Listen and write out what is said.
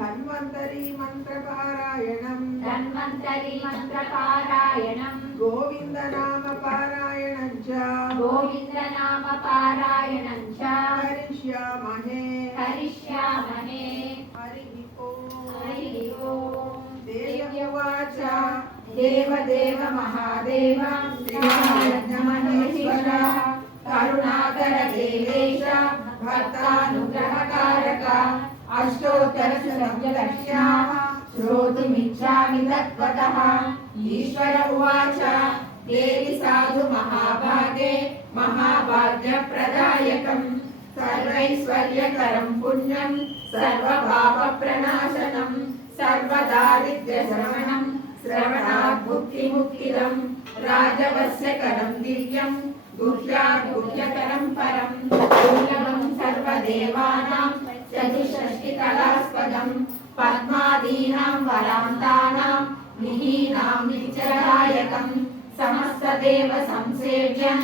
धन्वन्तरी मन्त्रपारायणं गोविन्दनामपारायणं च करिष्यामहे हरिः ओम् देवी उवाच देवदेव महादेव महेश्वर करुणाकर देवेश भक्तानुग्रहकारक अष्टोत्तरशतलक्ष्याः श्रोतुमिच्छामि तत्त्वतः। ईश्वर उवाच देवि साधु महाभागे महाभाग्यप्रदायकं सर्वैश्वर्यकरं पुण्यं सर्वपापप्रणाशनं सर्वदारिद्र्यशमनं श्रवणात् भुक्तिमुक्तिदं राजवस्यकरं दिव्यं गुह्यात् गुह्यकरं परं दुर्लभं सर्वदेवानां चतुष्षष्टिकलास्पदं पद्मादीनां वरान्तानां मिहीनां नित्यदायकं समस्तदेव संसेव्यं